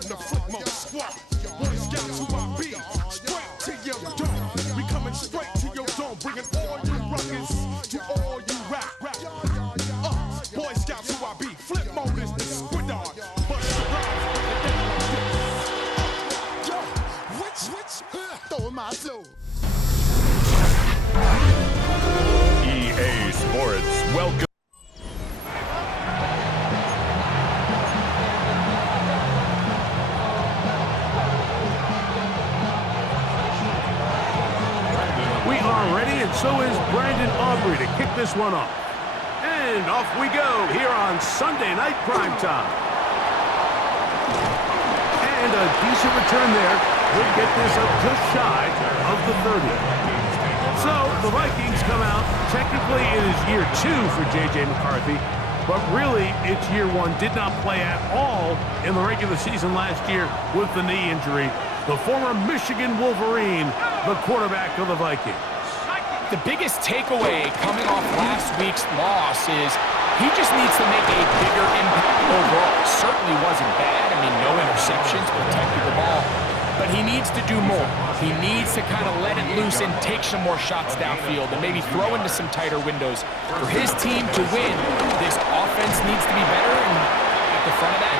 from the footmost squad. Boy Scouts who I be, straight to your dome. We coming straight to your dome, bringing all you ruckus to all you rap. Boy Scouts who I be, flip mode is the squid dog. Bust the rhymes, switch, throw my flow. EA Sports, welcome. We are ready, and so is Brandon Aubrey to kick this one off. And off we go here on Sunday Night Primetime. And a decent return there would get this up just shy of the 30. So the Vikings come out. Technically, it is year 2 for J.J. McCarthy, but really it's year 1. Did not play at all in the regular season last year with the knee injury. The former Michigan Wolverine, the quarterback of the Vikings. The biggest takeaway coming off last week's loss is he just needs to make a bigger impact overall. It certainly wasn't bad. I mean, no interceptions, protected the ball. But he needs to do more. He needs to kind of let it loose and take some more shots downfield and maybe throw into some tighter windows. For his team to win, this offense needs to be better, and at the front of that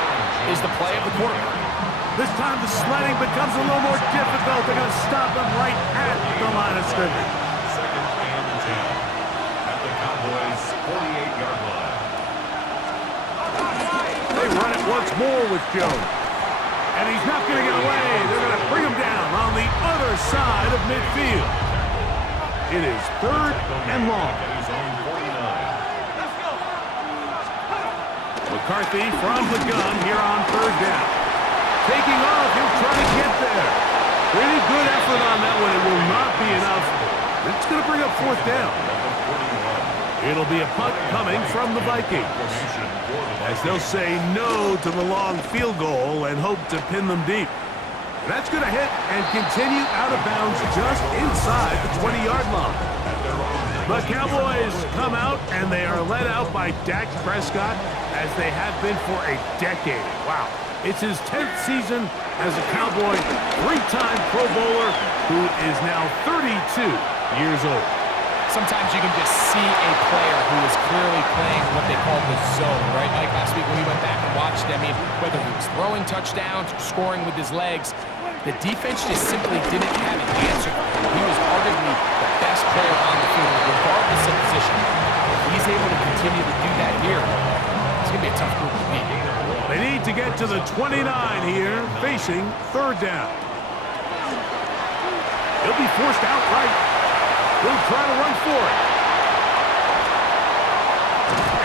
is the play of the quarterback. This time the sledding becomes a little more difficult. They're going to stop him right at the line of scrimmage. Second and 10 at the Cowboys' 48-yard line. They run it once more with Jones. And he's not going to get away. They're going to bring him down on the other side of midfield. It is 3rd and long. McCarthy from the gun here on 3rd down. Taking off, he'll try to get there. Pretty good effort on that one. It will not be enough. It's going to bring up 4th down. It'll be a punt coming from the Vikings, as they'll say no to the long field goal and hope to pin them deep. That's going to hit and continue out of bounds just inside the 20-yard line. The Cowboys come out, and they are led out by Dak Prescott, as they have been for a decade. Wow. It's his 10th season as a Cowboy, 3-time Pro Bowler, who is now 32 years old. Sometimes you can just see a player who is clearly playing what they call the zone, right? Like last week when we went back and watched it, I mean, whether he was throwing touchdowns or scoring with his legs, the defense just simply didn't have an answer. He was arguably the best player on the field, regardless of position. If he's able to continue to do that here, it's going to be a tough group to beat. They need to get to the 29 here, facing 3rd down. He'll be forced out right. He'll try to run for it.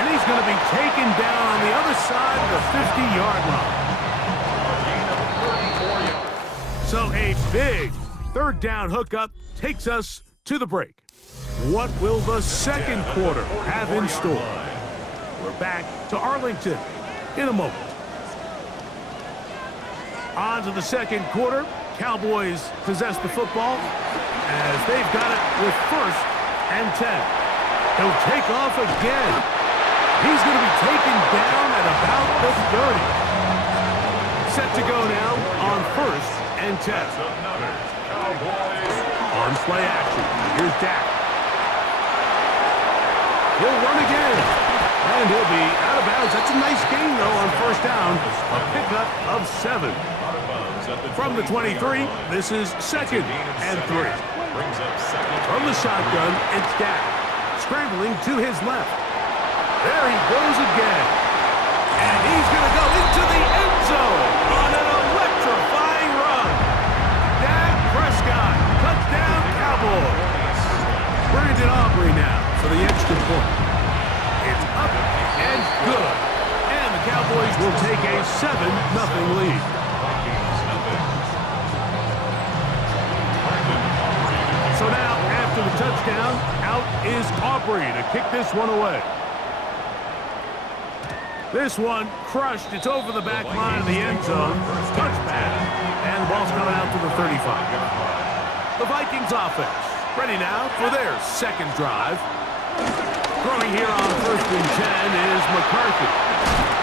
And he's going to be taken down on the other side of the 50-yard line. So a big 3rd down hookup takes us to the break. What will the second quarter have in store? We're back to Arlington in a moment. On to the second quarter. Cowboys possess the football as they've got it with 1st and 10. He'll take off again. He's going to be taken down at about the 30. Set to go now on 1st and 10. On play action. Here's Dak. He'll run again. And he'll be out of bounds. That's a nice gain, though, on 1st down. A pickup of 7. From the 23, this is 2nd and 3. From the shotgun, it's Dak. Scrambling to his left. There he goes again. And he's going to go into the end zone on an electrifying run. Dak Prescott, touchdown Cowboys. Brandon Aubrey now for the extra point. It's up and good. And the Cowboys will take a 7-0 lead. So now, after the touchdown, out is Aubrey to kick this one away. This one crushed. It's over the back line of the end zone. Touchback. And the ball's coming out to the 35. The Vikings offense ready now for their second drive. Throwing here on 1st and 10 is McCarthy.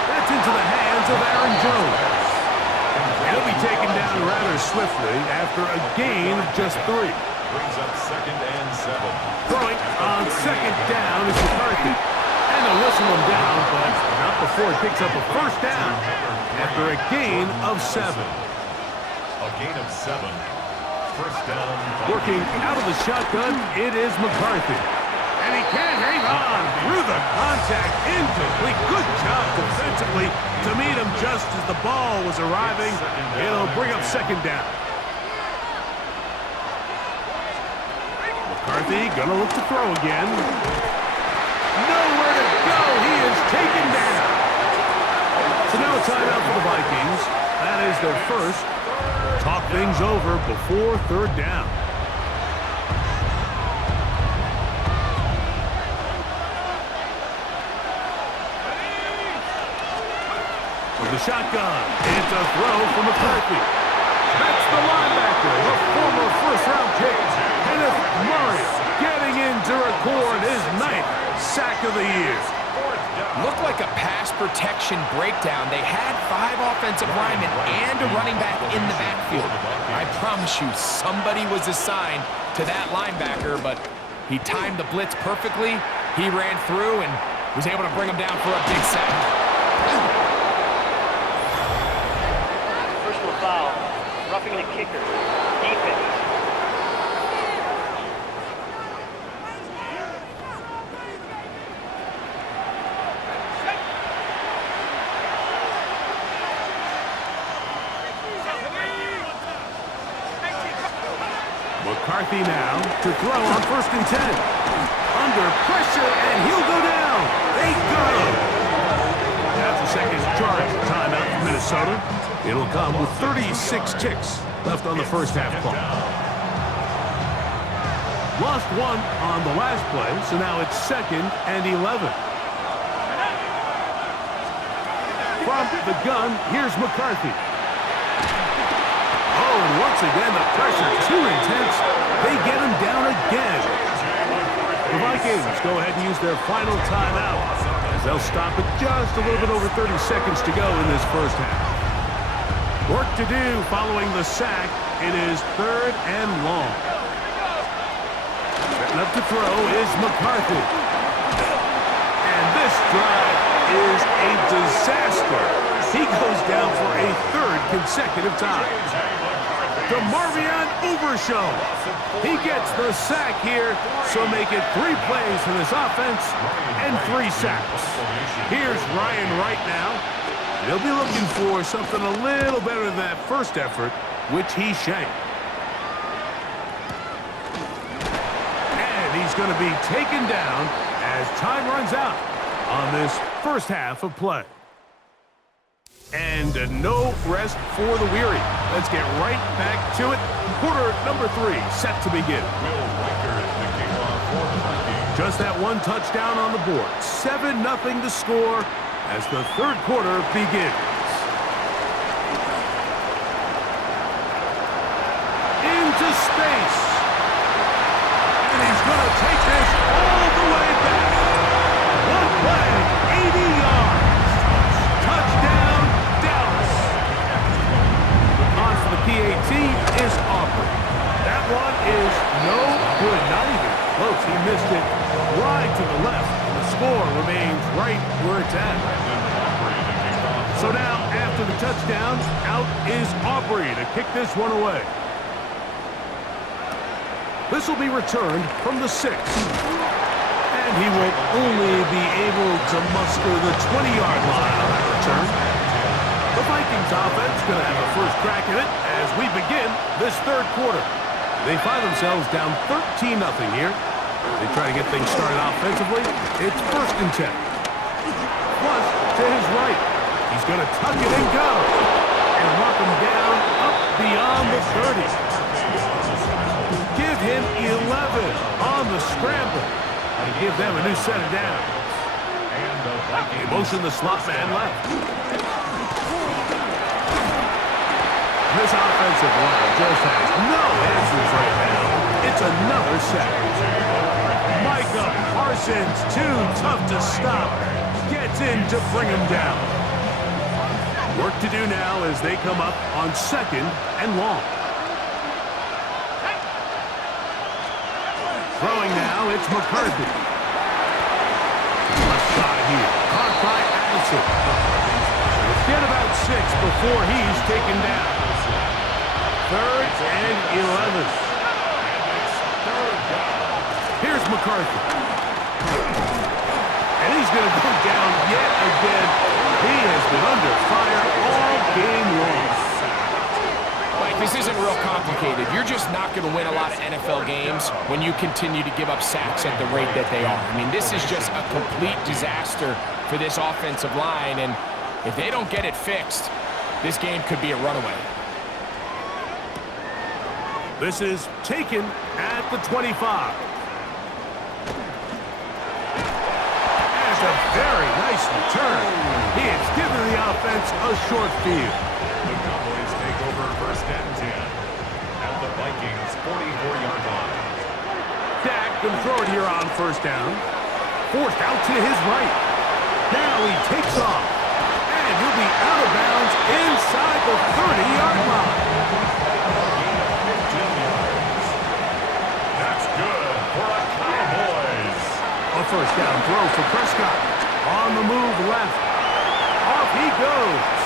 That's into the hands of Aaron Jones. down rather swiftly after a gain of just 3. Brings up 2nd and 7. Throwing on 2nd down is McCarthy. And they'll whistle him down, but not before he picks up a 1st down after a gain of 7. A gain of 7. 1st down. Working out of the shotgun, it is McCarthy. And he can't hang on through the contact. Incomplete. Good job defensively to meet him just as the ball was arriving. It'll bring up 2nd down. McCarthy gonna look to throw again. Nowhere to go. He is taken down. So now a timeout for the Vikings. That is their first. Talk things over before 3rd down. With the shotgun, it's a throw from McCarthy. That's the linebacker, the former first-round pick, Kenneth Murray, getting into record his 9th sack of the year. Looked like a pass protection breakdown. They had 5 offensive linemen and a running back in the backfield. I promise you, somebody was assigned to that linebacker, but he timed the blitz perfectly. He ran through and was able to bring him down for a big sack. Personal foul. Roughing the kicker. Defense. McCarthy now to throw on 1st and 10. Under pressure, and he'll go down. They got him. That's the second charge timeout for Minnesota. It'll come with 36 ticks left on the first half clock. Lost 1 on the last play, so now it's 2nd and 11. From the gun, here's McCarthy. Oh, and once again, the pressure too intense. They get him down again. The Vikings go ahead and use their final timeout as they'll stop it just a little bit over 30 seconds to go in this first half. Work to do following the sack. It is 3rd and long. Setting up to throw is McCarthy. And this drive is a disaster. He goes down for a 3rd consecutive time. DeMarvion Overshown. He gets the sack here, so make it 3 plays for this offense and 3 sacks. Here's Ryan Wright now. He'll be looking for something a little better than that first effort, which he shanked. And he's going to be taken down as time runs out on this first half of play. And no rest for the weary. Let's get right back to it. Quarter number 3 set to begin. Just that 1 touchdown on the board. 7-0 to score as the 3rd quarter begins. Into space. And he's going to take this all the way back. 1 play, 80 yards. Touchdown, Dallas. On for the PAT is Aubrey. That one is no good, not even close. He missed it wide to the left, and the score remains right where it's at. So now, after the touchdown, out is Aubrey to kick this one away. This will be returned from the 6. And he will only be able to muster the 20-yard line on that return. The Vikings offense is going to have a first crack at it as we begin this 3rd quarter. They find themselves down 13-0 here. They try to get things started offensively. It's 1st and 10. Plus, to his right, he's going to tuck it and go. And walk him down up beyond the 30. Give him 11 on the scramble. And give them a new set of downs. They motion the slot man left. This offensive line just has no answers right now. It's another sack. Micah Parsons, too tough to stop, gets in to bring him down. Work to do now as they come up on 2nd and long. Throwing now, it's McCarthy. Left side here, caught by Addison. Get about 6 before he's taken down. 3rd and 11. Here's McCarthy. And he's going to go down yet again. He has been under fire all game long. Mike, this isn't real complicated. You're just not going to win a lot of NFL games when you continue to give up sacks at the rate that they are. I mean, this is just a complete disaster for this offensive line, and if they don't get it fixed, this game could be a runaway. This is taken at the 25. That's a very nice return. He has given the offense a short field. The Cowboys take over 1st and 10 at the Vikings' 44-yard line. Dak can throw it here on 1st down. Forced out to his right. Now he takes off. And he'll be out of bounds inside the 30-yard line. That's good for a Cowboys. A 1st down throw for Prescott. On the move left. Off he goes.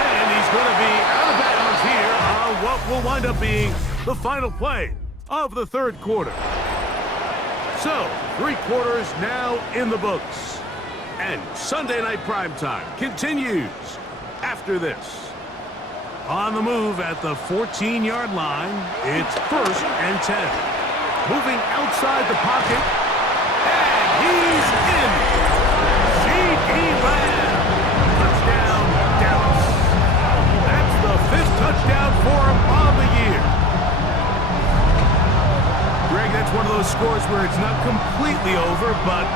And he's going to be out of bounds here on what will wind up being the final play of the 3rd quarter. So, 3 quarters now in the books. And Sunday Night Primetime continues after this. On the move at the 14-yard line, it's 1st and 10. Moving outside the pocket, and he's in. C.D. Lamb. Touchdown, Dallas. That's the 5th touchdown for him on the year. Greg, that's one of those scores where it's not completely over, but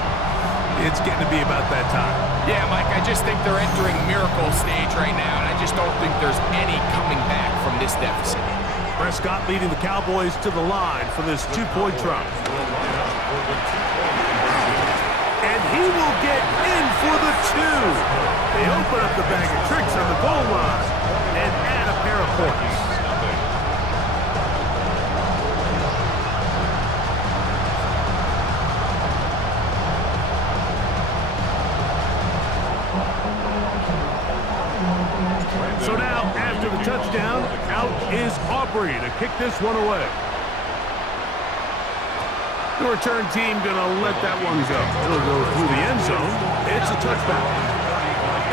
it's getting to be about that time. Yeah, Mike, I just think they're entering miracle stage right now, and I just don't think there's any coming back from this deficit. Prescott leading the Cowboys to the line for this 2-point try. And he will get in for the 2. They open up the bag of tricks on the goal line and add a pair of points. So now, after the touchdown, out is Aubrey to kick this one away. The return team going to let that one go. It'll go through the end zone. It's a touchback.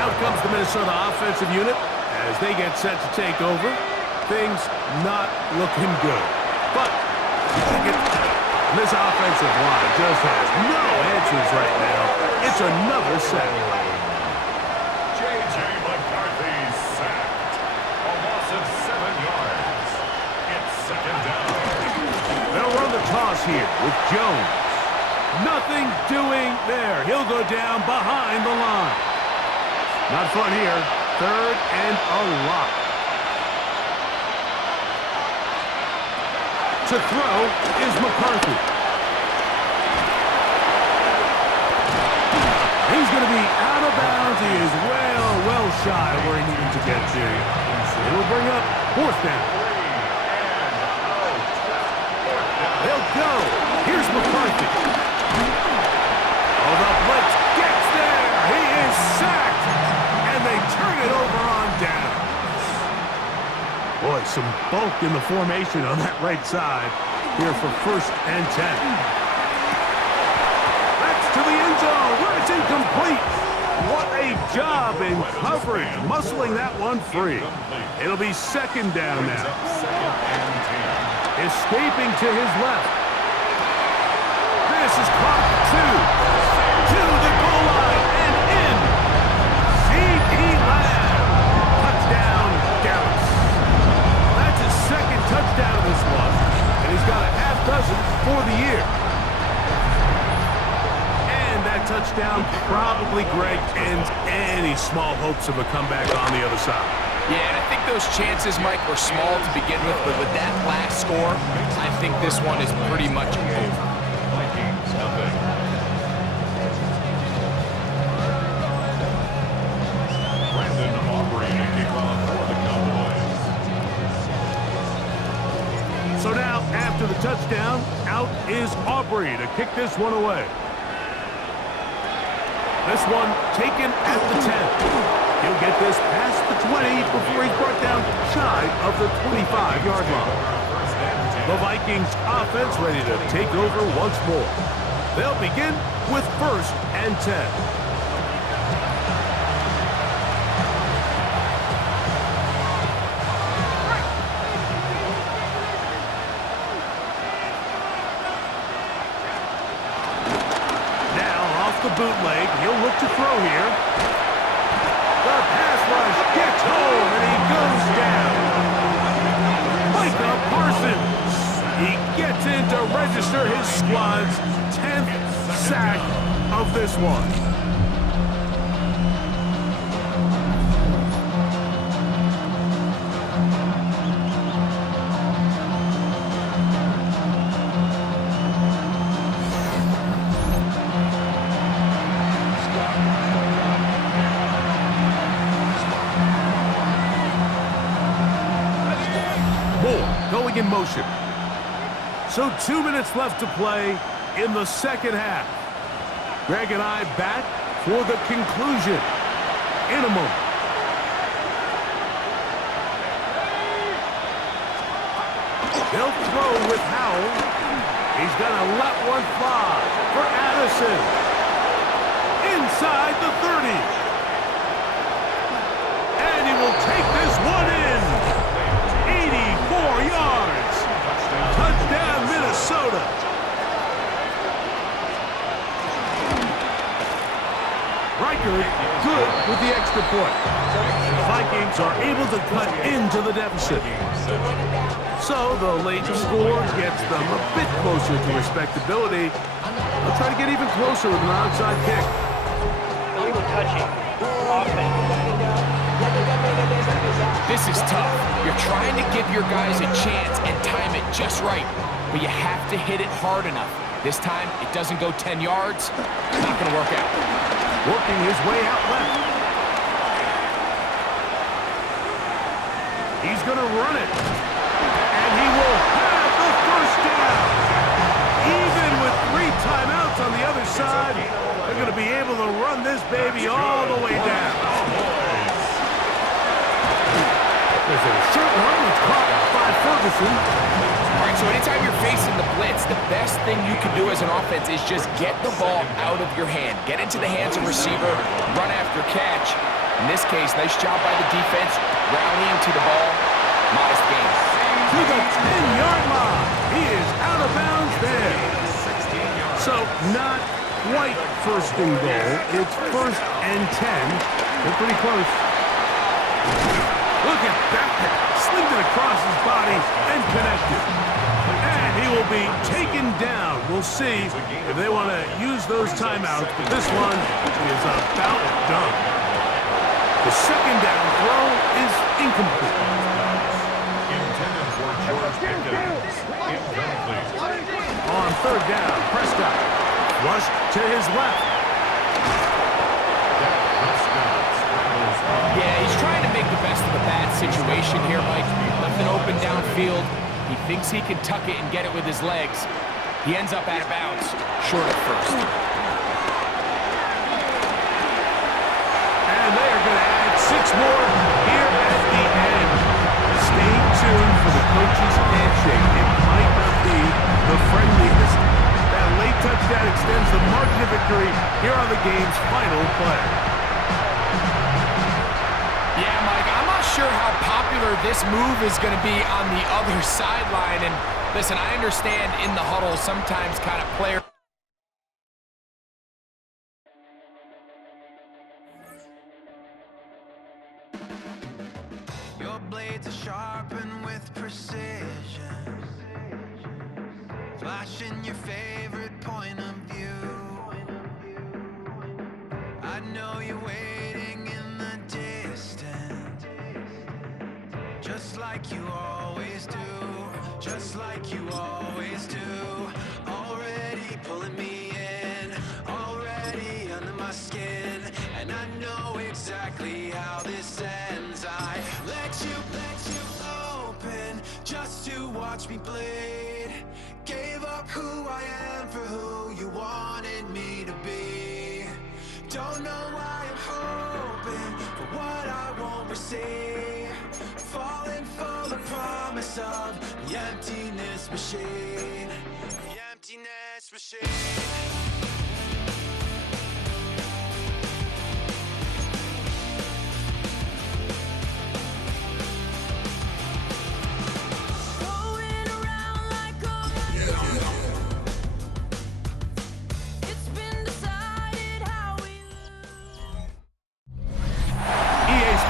Out comes the Minnesota offensive unit as they get set to take over. Things not looking good. But this offensive line just has no answers right now. It's another sack. J.J. McCarthy sacked. A loss of 7 yards. It's 2nd down. They'll run the toss here with Jones. Nothing doing there. He'll go down behind the line. Not fun here. 3rd and a lot. To throw is McCarthy. He's going to be out of bounds. He is well shy where he needed to get to. It'll bring up 4th down. They'll go. Here's McCarthy. Oh, the blitz gets there. He is sacked. And they turn it over on down. Boy, some bulk in the formation on that right side here for 1st and 10. That's to the end zone where it's incomplete. What a job in coverage, muscling that one free. It'll be 2nd down now. Escaping to his left. This is caught 2. To the goal line and in. C.D. Lamb. Touchdown, Dallas. That's his 2nd touchdown of this one. And he's got a half dozen for the year. And that touchdown probably, Greg, ends any small hopes of a comeback on the other side. Yeah, and I think those chances, Mike, were small to begin with, but with that last score, I think this one is pretty much over. Vikings, nothing. Brandon after the touchdown, out is Aubrey to kick this one away. This one taken at the 10. He'll get this past the 20 before he's brought down shy of the 25-yard line. The Vikings offense ready to take over once more. They'll begin with 1st and 10. The bootleg, he'll look to throw here. The pass rush gets home and he goes down. Micah Parsons, he gets in to register his squad's 10th sack of this one. Going in motion. So 2 minutes left to play in the second half. Greg and I back for the conclusion in a moment. They'll throw with Howell. He's going to let one fly for Addison. Inside the 30. And he will take this one in. 84 yards. Touchdown, Minnesota. Riker good with the extra point. The Vikings are able to cut into the deficit. So the late score gets them a bit closer to respectability. They'll try to get even closer with an onside kick. Illegal touching. Offense. This is tough. You're trying to give your guys a chance and time it just right, but you have to hit it hard enough. This time, it doesn't go 10 yards. Not going to work out. Working his way out left. He's going to run it. And he will have the first down. Even with 3 timeouts on the other side, they're going to be able to run this baby all the way down. There's a short run that's caught by Ferguson. All right, so anytime you're facing the blitz, the best thing you can do as an offense is just get the ball out of your hand. Get into the hands of receiver, run after catch. In this case, nice job by the defense, rallying to the ball. Modest gain. To the 10-yard line. He is out of bounds there. So not quite first and goal. It's 1st and 10. They're pretty close. Look at that. Slinged it across his body and connected. And he will be taken down. We'll see if they want to use those timeouts, but this one is about done. The second down throw is incomplete. Intended for George Pickens. Incomplete. On 3rd down, Prescott rushed to his left. Yeah, he's trying to make the best of a bad situation here, Mike. Nothing open downfield. He thinks he can tuck it and get it with his legs. He ends up out of bounds, short of 1st. And they are going to add 6 more here at the end. Stay tuned for the coach's handshake. It might not be the friendliest. That late touchdown extends the margin of victory here on the game's final play. Yeah, Mike, I'm not sure how popular this move is going to be on the other sideline. And listen, I understand in the huddle sometimes kind of player. Your blades are sharpened with precision, flashing your favorite point of view. I know you're waiting in the distance, just like you always do, just like you always do. Already pulling me in, already under my skin, and I know exactly how this ends. I let you open just to watch me bleed. who I am for who you wanted me to be. Don't know why I'm hoping for what I won't receive. Falling for the promise of the emptiness machine. The emptiness machine.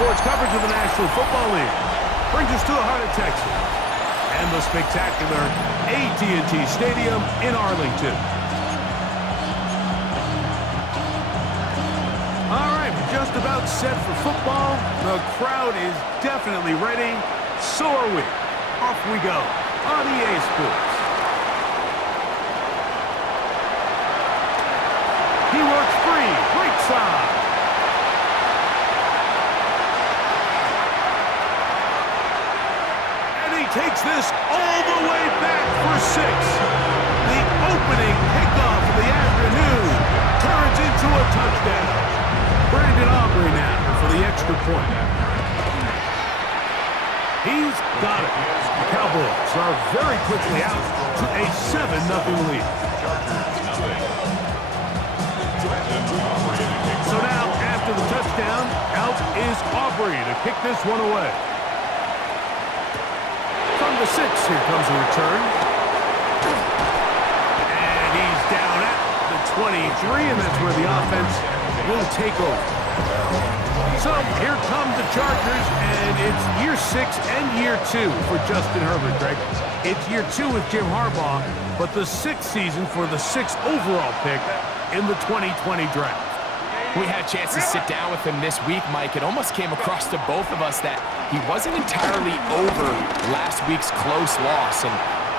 Sports coverage of the National Football League brings us to the heart of Texas and the spectacular AT&T Stadium in Arlington. All right, we're just about set for football. The crowd is definitely ready. So are we. Off we go on EA Sports. He works free, right side. Takes this all the way back for 6. The opening kickoff of the afternoon turns into a touchdown. Brandon Aubrey now for the extra point. He's got it. The Cowboys are very quickly out to a 7-0 lead. So now, after the touchdown, out is Aubrey to kick this one away. From the 6, here comes a return. And he's down at the 23, and that's where the offense will take over. So here come the Chargers, and it's year 6 and year 2 for Justin Herbert, Greg. It's year 2 with Jim Harbaugh, but the 6th season for the 6th overall pick in the 2020 draft. We had a chance to sit down with him this week, Mike. It almost came across to both of us that he wasn't entirely over last week's close loss, and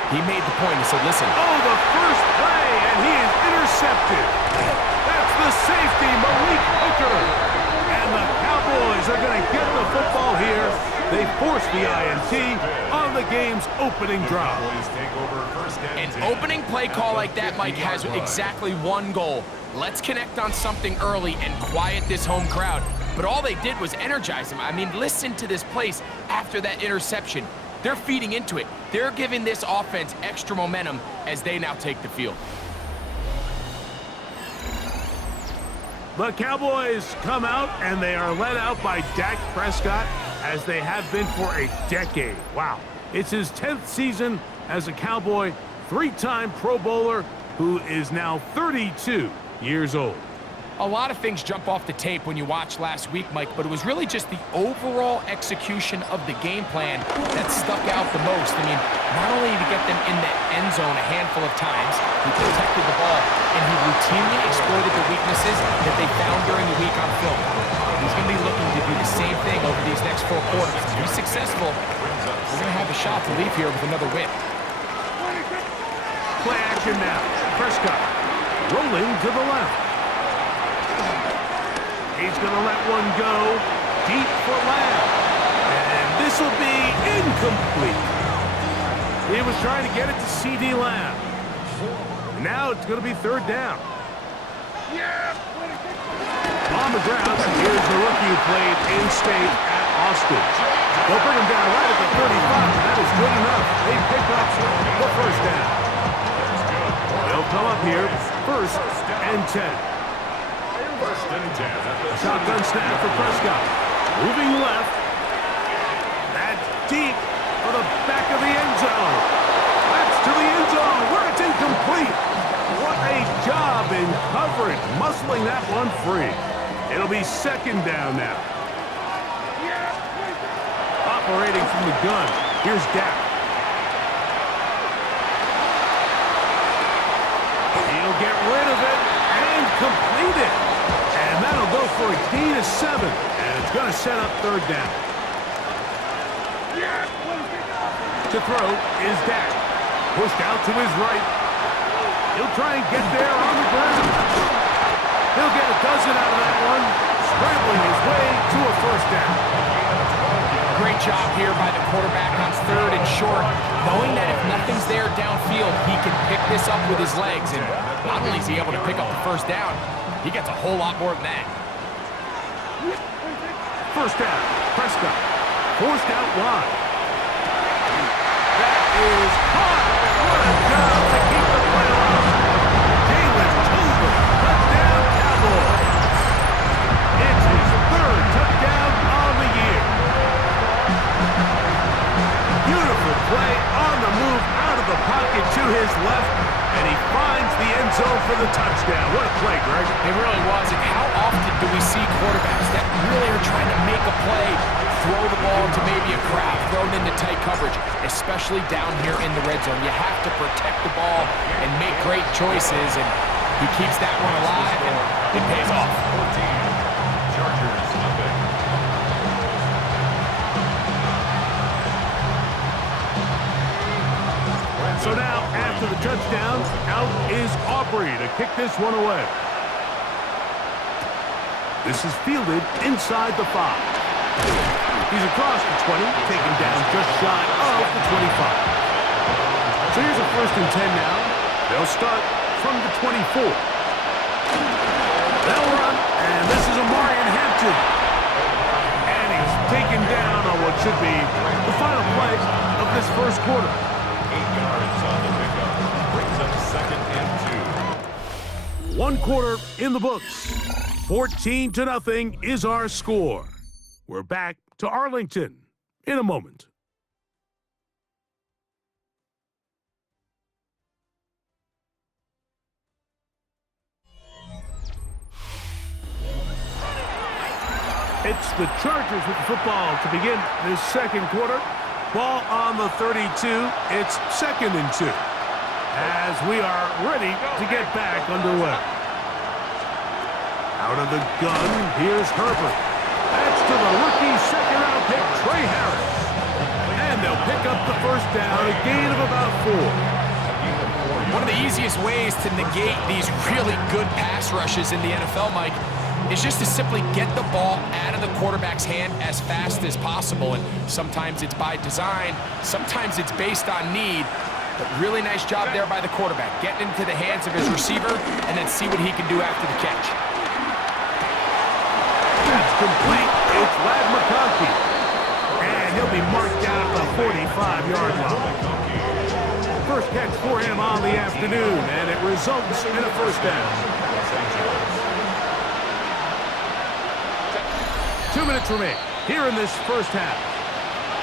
he made the point. He said, listen. Oh, the first play, and he is intercepted. That's the safety, Malik Hooker. And the Cowboys are going to get the football here. They force the INT on the game's opening drive. An opening play call like that, Mike, has exactly one goal. Let's connect on something early and quiet this home crowd. But all they did was energize them. I mean, listen to this place after that interception. They're feeding into it. They're giving this offense extra momentum as they now take the field. The Cowboys come out, and they are led out by Dak Prescott, as they have been for a decade. Wow. It's his 10th season as a Cowboy, 3-time Pro Bowler, who is now 32 years old. A lot of things jump off the tape when you watch last week, Mike, but it was really just the overall execution of the game plan that stuck out the most. I mean, not only did he get them in the end zone a handful of times, he protected the ball, and he routinely exploited the weaknesses that they found during the week on film. He's going to be looking to do the same thing over these next 4 quarters. If he's successful, we're going to have a shot to leave here with another win. Play action now. Prescott rolling to the left. He's going to let one go deep for Lamb. And this will be incomplete. He was trying to get it to C.D. Lamb. Now it's going to be 3rd down. On the ground, here's the rookie who played in-state at Austin. They'll bring him down right at the 35, and that is good enough. They pick up the 1st down. They'll come up here, 1st and 10. Shotgun snap for Prescott. Moving left. That's deep for the back of the end zone. That's to the end zone where it's incomplete. What a job in coverage, muscling that one free. It'll be 2nd down now. Operating from the gun. Here's Dak. He'll get rid of it and complete it. And that'll go for a gain of 7. And it's going to set up 3rd down. To throw is Dak. Pushed out to his right. He'll try and get there on the ground. He'll get a dozen out of that one. Scrambling his way to a 1st down. great job here by the quarterback on 3rd and short, knowing that if nothing's there downfield, he can pick this up with his legs. And not only is he able to pick up the first down, he gets a whole lot more than that. First down, Prescott. Forced out wide. That is caught. What a job to keep the play alive. Jalen Tolbert, touchdown Cowboys. It's his 3rd touchdown on the year. Beautiful play on the move out of the pocket to his left, and he finds the end zone for the touchdown. What a play, Greg. It really was, and how often do we see quarterbacks that really are trying to make a play, throw the ball into maybe a crowd, thrown into tight coverage, especially down here in the red zone. You have to protect the ball and make great choices, and he keeps that one alive, and it pays off. 14, Chargers, nothing. So now, after the touchdown, out is Aubrey to kick this one away. This is fielded inside the 5. He's across the 20, taken down just shy of the 25. So here's a 1st and 10 now. They'll start from the 24. They'll run, and this is Amarian Hampton. And he's taken down on what should be the final play of this first quarter. 8 yards on the pickup. Brings up 2nd and 2. 1 quarter in the books. 14-0 is our score. We're back to Arlington in a moment. It's the Chargers with the football to begin this second quarter. Ball on the 32. It's 2nd and 2 as we are ready to get back underway. Out of the gun, here's Herbert. That's to the rookie 2nd-round pick, Trey Harris. And they'll pick up the first down, a gain of about 4. One of the easiest ways to negate these really good pass rushes in the NFL, Mike, is just to simply get the ball out of the quarterback's hand as fast as possible. And sometimes it's by design, sometimes it's based on need. But really nice job there by the quarterback, getting into the hands of his receiver and then see what he can do after the catch. That's complete. It's Lad McConkey. And he'll be marked down at the 45-yard line. First catch for him on the afternoon, and it results in a first down. 2 minutes remain here in this first half.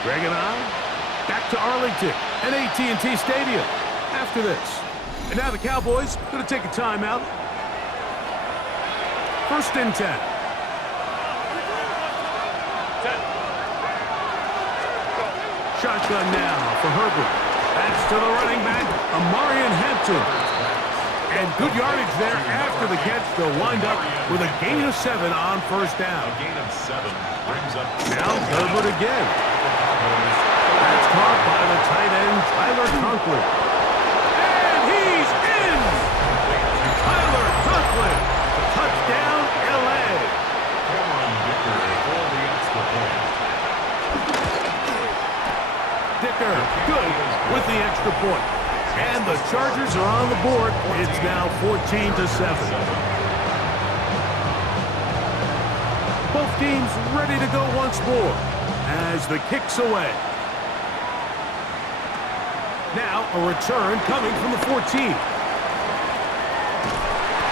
Greg and I back to Arlington at AT&T Stadium after this. And now the Cowboys going to take a timeout. 1st and 10. Shotgun now for Herbert. That's to the running back, Amarian Hampton. And good yardage there after the catch. They'll wind up with a gain of 7 on first down. A gain of 7 brings up now Herbert again. That's caught by the tight end, Tyler Conklin. And he's in! Tyler Conklin, touchdown L.A. Cameron Dicker for the extra point. Dicker, good with the extra point. And the Chargers are on the board. It's now 14-7. Both teams ready to go once more as the kick's away. Now a return coming from the 14.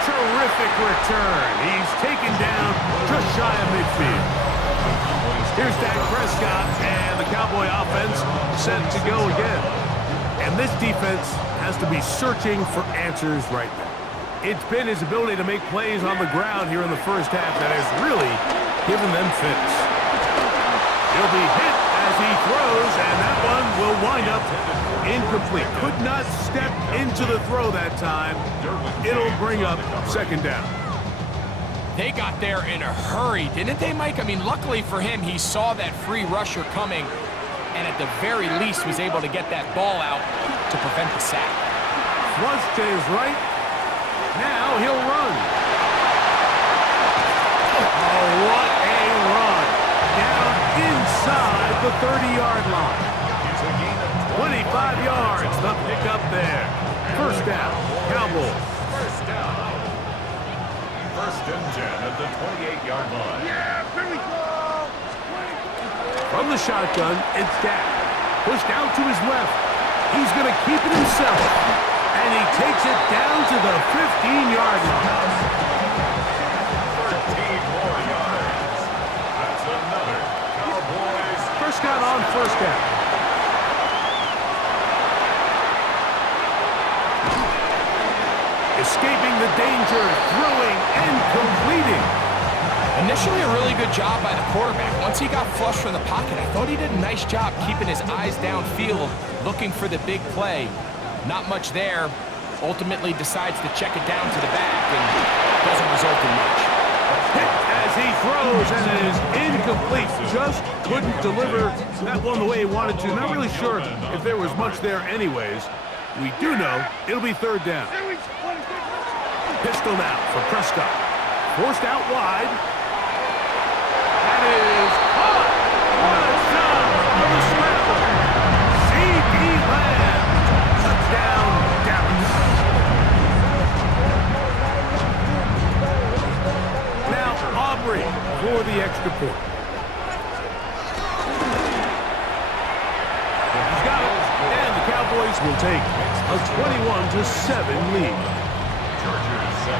Terrific return. He's taken down just shy of midfield. Here's Dak Prescott, and the Cowboy offense set to go again. And this defense has to be searching for answers right now. It's been his ability to make plays on the ground here in the first half that has really given them fits. He'll be hit as he throws, and that one will wind up incomplete. Could not step into the throw that time. It'll bring up 2nd down. They got there in a hurry, didn't they, Mike? I mean, luckily for him, he saw that free rusher coming and at the very least was able to get that ball out to prevent the sack. Flush to his right. Now he'll run. Oh, what a run. Down inside the 30-yard line. It's a gain of 25 yards, the pickup there. First down, Cowboys. First down. First and 10 at the 28-yard line. From the shotgun, it's Dak. Pushed out to his left. He's going to keep it himself. And he takes it down to the 15-yard line. 13 more yards. That's another Cowboys. Prescott on first down. Escaping the danger, throwing and completing. Initially, a really good job by the quarterback. Once he got flush from the pocket, I thought he did a nice job keeping his eyes downfield, looking for the big play. Not much there. Ultimately decides to check it down to the back and doesn't result in much. Hit as he throws, and it is incomplete. Just couldn't deliver that one the way he wanted to. Not really sure if there was much there anyways. We do know it'll be third down. Pistol now for Prescott. Forced out wide. That is caught. What a shot on the scramble. C.D. Lamb. Touchdown, Dallas. Now Aubrey for the extra point. He's got it. And the Cowboys will take a 21-7 lead. Chargers 7.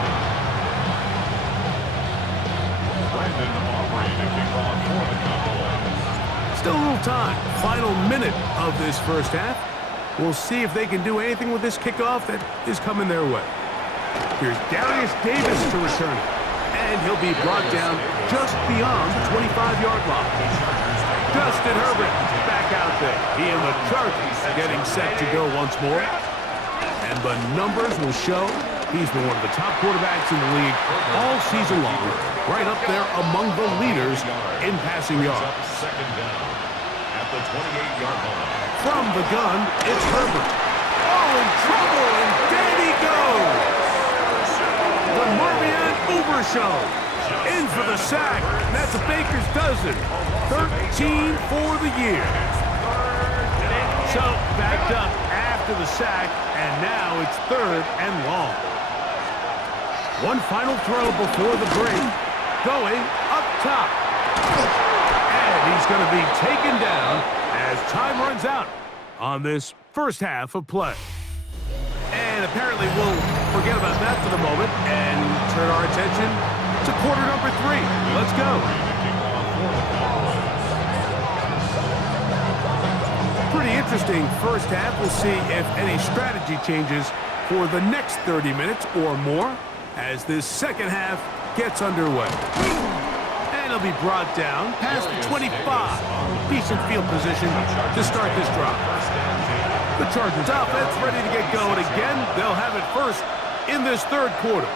Brandon Aubrey to kick off for the Cowboys. Still a little time. Final minute of this first half. We'll see if they can do anything with this kickoff that is coming their way. Here's Darius Davis to return it. And he'll be brought down just beyond the 25-yard line. Justin Herbert back out there. He and the Chargers getting set to go once more. And the numbers will show he's been one of the top quarterbacks in the league all season long, right up there among the leaders in passing yards. Second down at the 28-yard line. From the gun, it's Herbert. Oh, in trouble, and there he goes. The Marmion Uber Show. In for the sack. That's a baker's dozen. 13 for the year. So, backed up after the sack, and now it's third and long. One final throw before the break. Going up top. And he's going to be taken down as time runs out on this first half of play. And apparently we'll forget about that for the moment and turn our attention to quarter number 3. Let's go. Pretty interesting first half. We'll see if any strategy changes for the next 30 minutes or more as this second half gets underway. And he'll be brought down past the 25. Decent field position to start this drive. The Chargers offense ready to get going again. They'll have it first in this third quarter.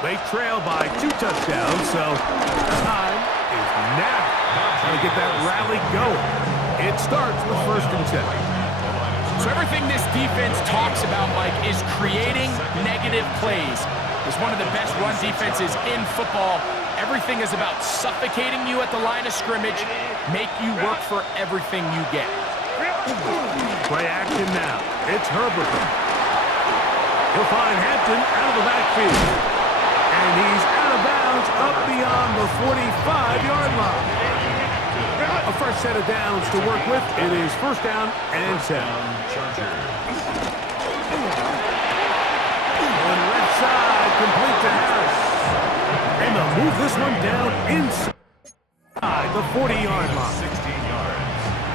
They trail by 2 touchdowns, so time is now. Trying to get that rally going. It starts with first and 10. So everything this defense talks about, Mike, is creating negative plays. It's one of the best run defenses in football. Everything is about suffocating you at the line of scrimmage, make you work for everything you get. Play action now. It's Herbert. He'll find Hampton out of the backfield. And he's out of bounds up beyond the 45-yard line. A fresh set of downs to work with. It is first down and 10. On left side, complete to Harris. And they'll move this one down inside the 40-yard line. 16 yards.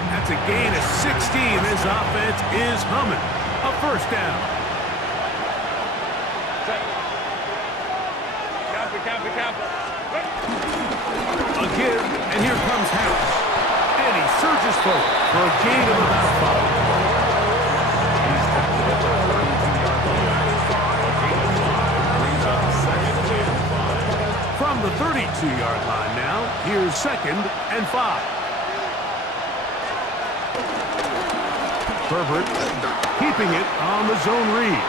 That's a gain of 16. This offense is humming. A first down. A give, and here comes Harris. And he surges forward for a gain of about 5. From the 32-yard line now, here's second and 5. Herbert keeping it on the zone read.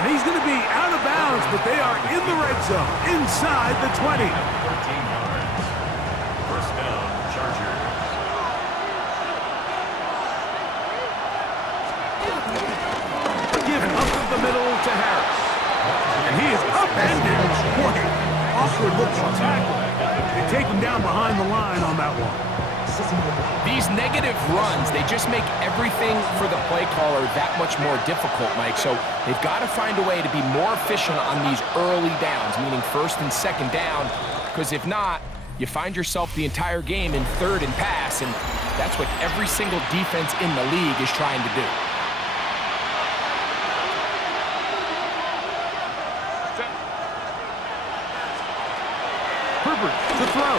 And he's going to be out of bounds, but they are in the red zone, inside the 20. 13 yards. First down, Chargers. defending. Boy, awkward looking tackle. They take him down behind the line on that one. These negative runs, they just make everything for the play caller that much more difficult, Mike. So they've got to find a way to be more efficient on these early downs, meaning first and second down, because if not, you find yourself the entire game in third and pass, and that's what every single defense in the league is trying to do. Herbert to throw.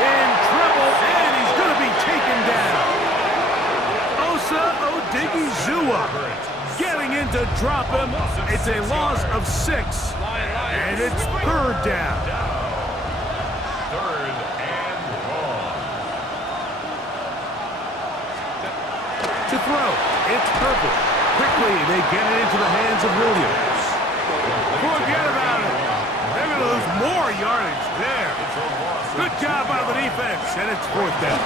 In trouble, and he's going to be taken down. Osa Odigizua getting in to drop him. It's a loss of 6, and it's third down. Third and long. To throw, it's Herbert. Quickly, they get it into the hands of Williams. Forget about it. They're going to lose more yardage there. Good job by the defense, and it's fourth down.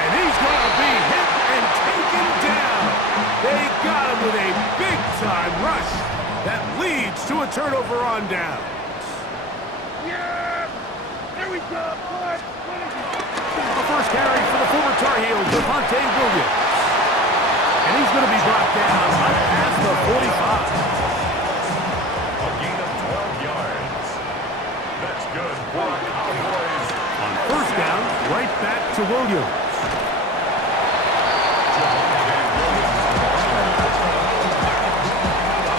And he's going to be hit and taken down. They got him with a big-time rush that leads to a turnover on down. Yeah! There we go! The first carry for the former Tar Heel, Devontae Williams. And he's going to be brought down up past the 45. A gain of 12 yards. That's good for the Cowboys. On first down, right back to Williams.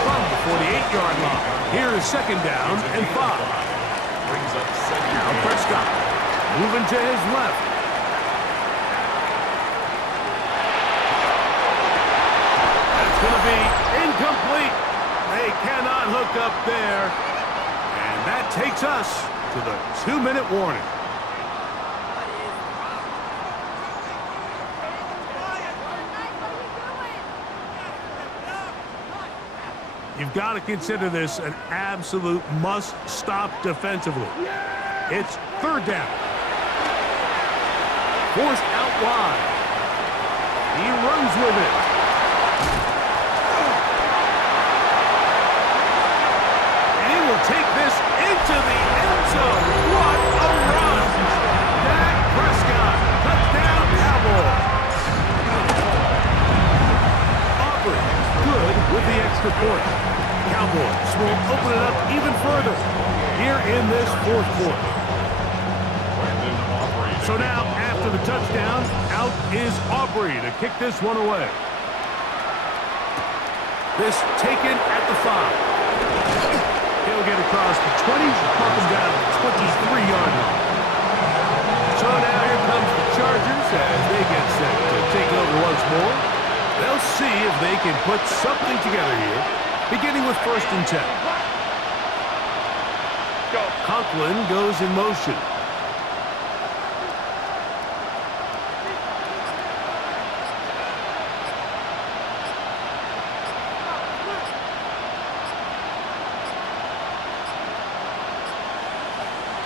From the 48-yard line, here is second down and 5. Brings up second. Now Prescott moving to his left. That's going to be incomplete. They cannot hook up there. And that takes us to the 2-minute warning. You've got to consider this an absolute must-stop defensively. It's third down. Forced out wide. He runs with it. And he will take this into the end zone. What a run! Dak Prescott, touchdown Cowboys. Aubrey, good with the extra point. Cowboys will open it up even further here in this fourth quarter. So now, after the touchdown, out is Aubrey to kick this one away. This taken at the 5. He'll get across the 20, pump him down to the 23-yard line. So now here comes the Chargers as they get set to take it over once more. They'll see if they can put something together here, beginning with first and 10. Conklin goes in motion.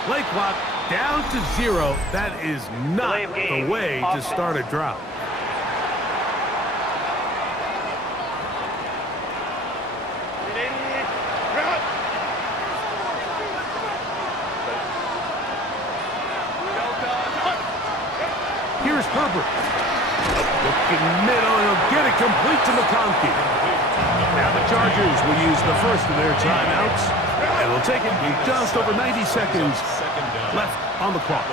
Play clock down to 0. That is not the way to start a drive. Here's Herbert. Looking middle, and he'll get it complete to McConkey. Now the Chargers will use the first of their timeouts, and will take it with just over 90 seconds left on the clock.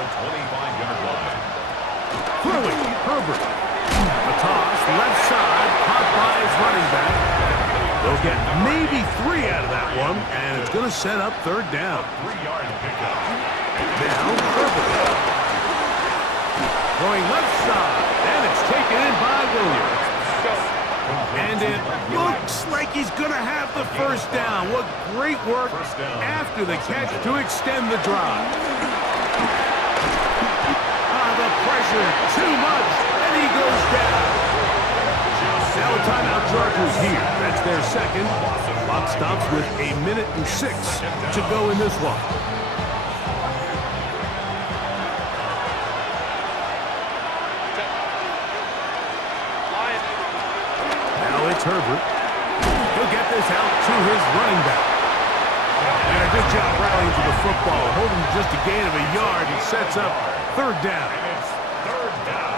Throwing, Herbert. A toss, left side, caught by his running back. They'll get maybe 3 out of that one, and it's going to set up third down. 3-yard pickup. Now Herbert. Going left side, and it's taken in by Williams. And it looks like he's going to have the first down. What great work after the catch to extend the drive. The pressure, too much, and he goes down. Now a timeout Chargers here. That's their second. Clock stops with 1:06 to go in this one. Now it's Herbert. this out to his running back. And a good job rallying to the football, holding just a gain of a yard and sets up third down. It's third down.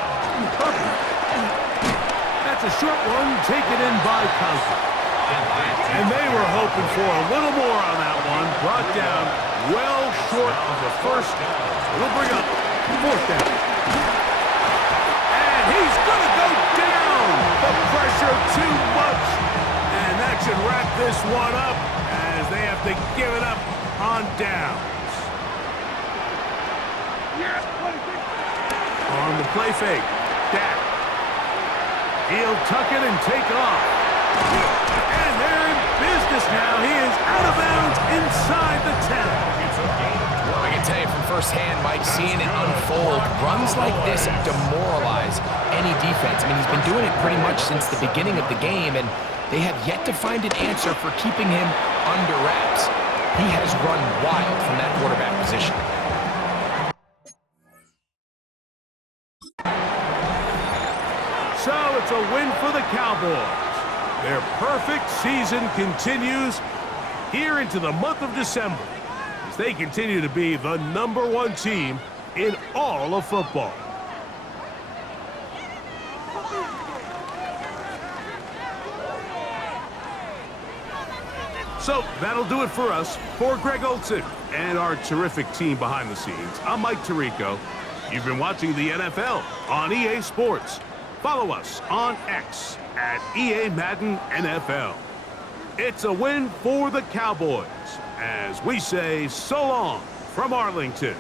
That's a short one, taken in by Conklin. And they were hoping for a little more on that one, brought down well short of the first. It'll bring up fourth down. And he's going to go down. The pressure too much. And that should wrap this one up as they have to give it up on downs. On the play fake, Dak. He'll tuck it and take off. And they're in business now. He is out of bounds inside the 10. I can tell you from firsthand, Mike, seeing it unfold, runs like this demoralize any defense. I mean, he's been doing it pretty much since the beginning of the game, and they have yet to find an answer for keeping him under wraps. He has run wild from that quarterback position. So it's a win for the Cowboys. Their perfect season continues here into the month of December as they continue to be the #1 team in all of football. So that'll do it for us. For Greg Olson and our terrific team behind the scenes, I'm Mike Tirico. You've been watching the NFL on EA Sports. Follow us on X at EA Madden NFL. It's a win for the Cowboys as we say so long from Arlington.